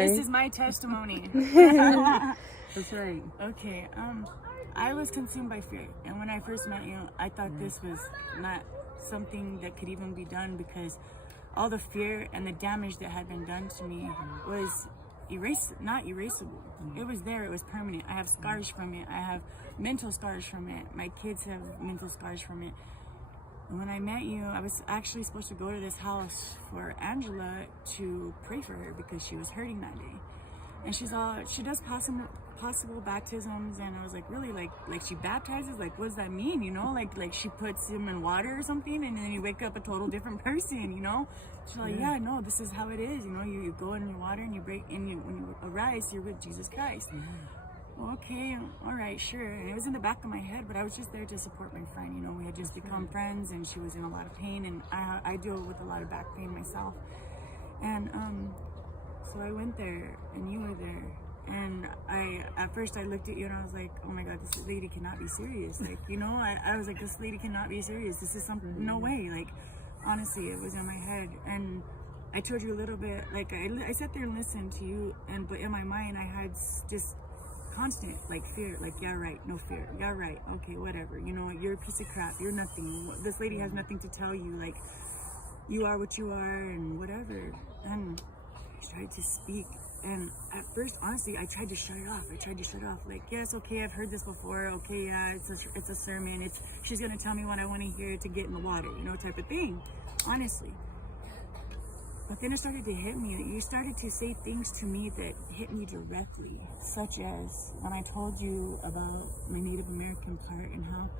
This is my testimony. That's right. Okay, I was consumed by fear, and when I first met you, I thought this was not something that could even be done, because all the fear and the damage that had been done to me was not erasable. It was there, it was permanent. I have scars from it, I have mental scars from it, my kids have mental scars from it. And when I met you, I was actually supposed to go to this house for Angela to pray for her because she was hurting that day. And she does possible baptisms, and I was like, really, like she baptizes, like what does that mean, you know, like she puts him in water or something and then you wake up a total different person, you know? She's like, yeah, no, this is how it is, you know, you go in the water and you break, and when you arise, you're with Jesus Christ. Well, okay, all right, sure. And it was in the back of my head, but I was just there to support my friend, you know. We had just become friends, and she was in a lot of pain, and I deal with a lot of back pain myself. And so I went there, and you were there, and at first I looked at you and I was like, oh my God, this lady cannot be serious. Like, you know, I was like, this lady cannot be serious. This is something, no way. Like, honestly, it was in my head. And I told you a little bit, like, I sat there and listened to you, but in my mind I had just constant, like, fear, like, yeah, right, no fear, yeah, right, okay, whatever, you know, you're a piece of crap, you're nothing, this lady has nothing to tell you, like, you are what you are, and whatever. And I tried to speak, and at first, honestly, I tried to shut it off, like, yes, okay, I've heard this before, okay, yeah, it's a sermon, she's gonna tell me what I want to hear to get in the water, you know, type of thing, honestly. But then it started to hit me. You started to say things to me that hit me directly, such as when I told you about my Native American part and how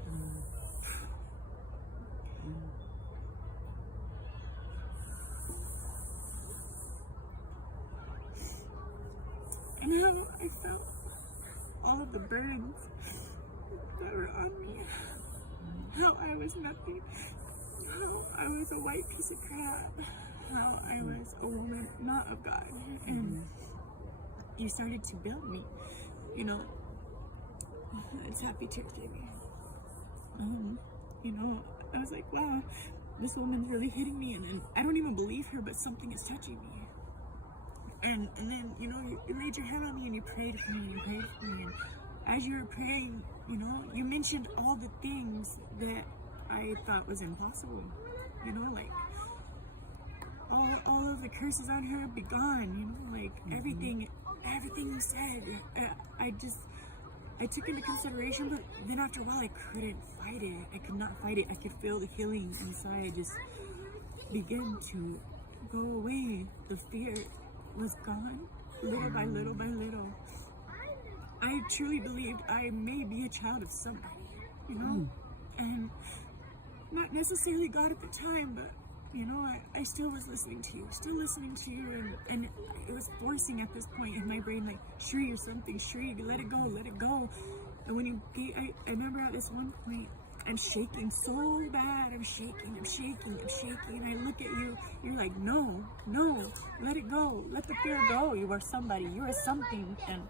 I felt all of the burdens that were on me, how I was nothing, how I was a white piece of crap, how I was a woman not of God, and you started to build me, you know. It's Happy Church, baby. You know, I was like, wow, this woman's really hitting me, and I don't even believe her, but something is touching me. And then, you know, you laid your hand on me and you prayed for me, and as you were praying, you know, you mentioned all the things that I thought was impossible, you know, like all of the curses on her be gone, you know, like everything you said, I took into consideration, but then after a while I couldn't fight it. I could not fight it. I could feel the healing inside just begin to go away. The fear was gone, little by little by little. I truly believed I may be a child of somebody, you know, and not necessarily God at the time, but you know, I still was listening to you, and it was forcing at this point in my brain, like, Shree, you're something, Shree, let it go. And when I remember at this one point, I'm shaking so bad, I'm shaking, and I look at you, you're like, no, let it go, let the fear go, you are somebody, you are something, and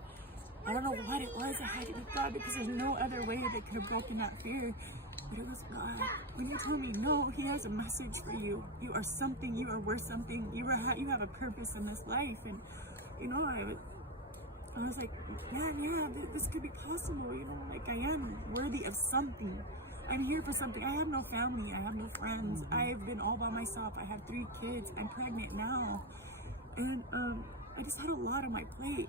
I don't know what it was, I had to be God, because there's no other way that could have broken that fear. But it was God. When you told me, no, He has a message for you. You are something. You are worth something. You have a purpose in this life. And, you know, I was like, yeah, this could be possible. You know, like, I am worthy of something. I'm here for something. I have no family. I have no friends. I've been all by myself. I have 3 kids. I'm pregnant now. And I just had a lot on my plate.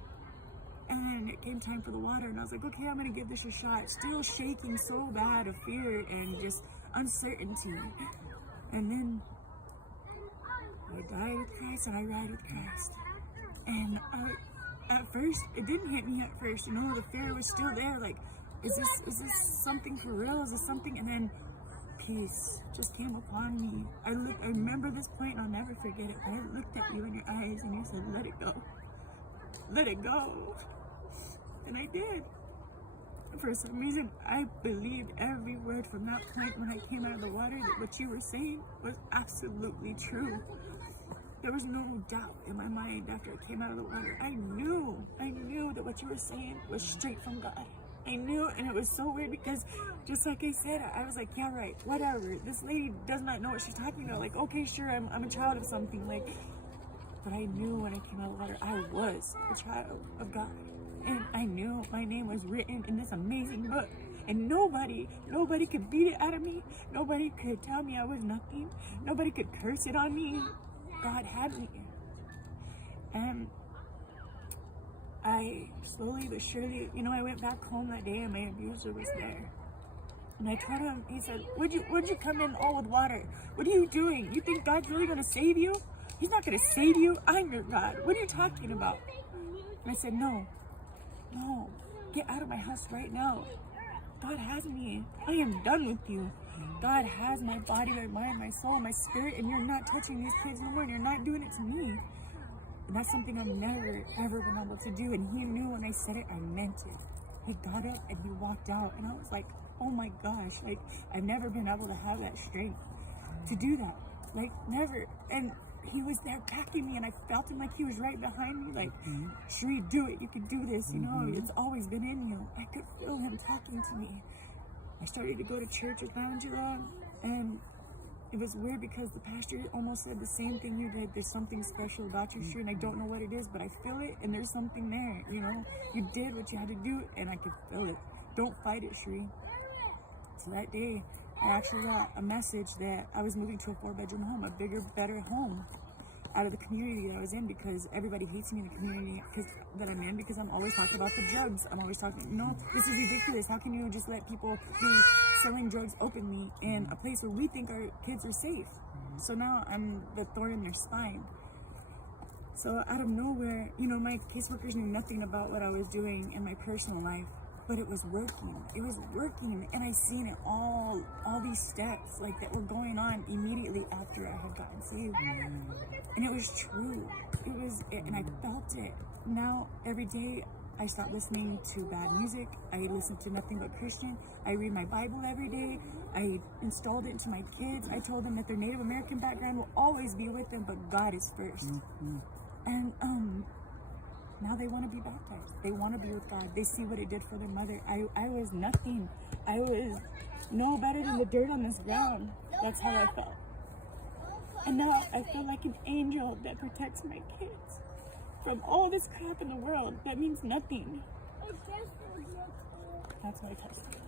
And it came time for the water, and I was like, okay, I'm gonna give this a shot. Still shaking so bad of fear and just uncertainty. And then I died with Christ and I ride with Christ. And at first, it didn't hit me at first, you know, the fear was still there, like, is this something for real? Is this something? And then peace just came upon me. I remember this point, and I'll never forget it. I looked at you in your eyes and you said, let it go. Let it go. And I did. And for some reason, I believed every word from that point when I came out of the water, that what you were saying was absolutely true. There was no doubt in my mind after I came out of the water. I knew that what you were saying was straight from God. I knew, and it was so weird because just like I said, I was like, yeah, right, whatever. This lady does not know what she's talking about. Like, okay, sure, I'm a child of something. Like, But I knew when I came out of the water, I was a child of God. And I knew my name was written in this amazing book. And nobody could beat it out of me. Nobody could tell me I was nothing. Nobody could curse it on me. God had me. And I slowly but surely, I went back home that day and my abuser was there. And I told him, he said, where'd you come in all with water? What are you doing? You think God's really gonna save you? He's not gonna save you. I'm your God. What are you talking about? And I said, no, get out of my house right now. God has me. I am done with you. God has my body, my mind, my soul, my spirit, and you're not touching these kids anymore, and you're not doing it to me. And that's something I've never, ever been able to do. And he knew when I said it, I meant it. He got up and he walked out, and I was like, oh my gosh, like, I've never been able to have that strength to do that. Like, never. And he was there backing me, and I felt him like he was right behind me, like, Sheree, do it, you can do this, it's always been in you. I could feel him talking to me. I started to go to church with Angela, and it was weird because the pastor almost said the same thing you did. There's something special about you, Sheree, and I don't know what it is, but I feel it, and there's something there, You did what you had to do, and I could feel it. Don't fight it, Sheree. So that day, I actually got a message that I was moving to a 4-bedroom home, a bigger, better home out of the community that I was in, because everybody hates me in the community that I'm in, because I'm always talking about the drugs. I'm always talking, this is ridiculous. How can you just let people be selling drugs openly in a place where we think our kids are safe? So now I'm the thorn in their spine. So out of nowhere, my caseworkers knew nothing about what I was doing in my personal life. But it was working. It was working, and I seen it all these steps like that were going on immediately after I had gotten saved, and it was true. And I felt it. Now every day I stopped listening to bad music. I listen to nothing but Christian. I read my Bible every day. I installed it into my kids. I told them that their Native American background will always be with them, but God is first. And now they want to be baptized. They want to be with God. They see what it did for their mother. I was nothing. I was no better than the dirt on this ground. That's how I felt. And now I feel like an angel that protects my kids from all this crap in the world that means nothing. That's my testimony.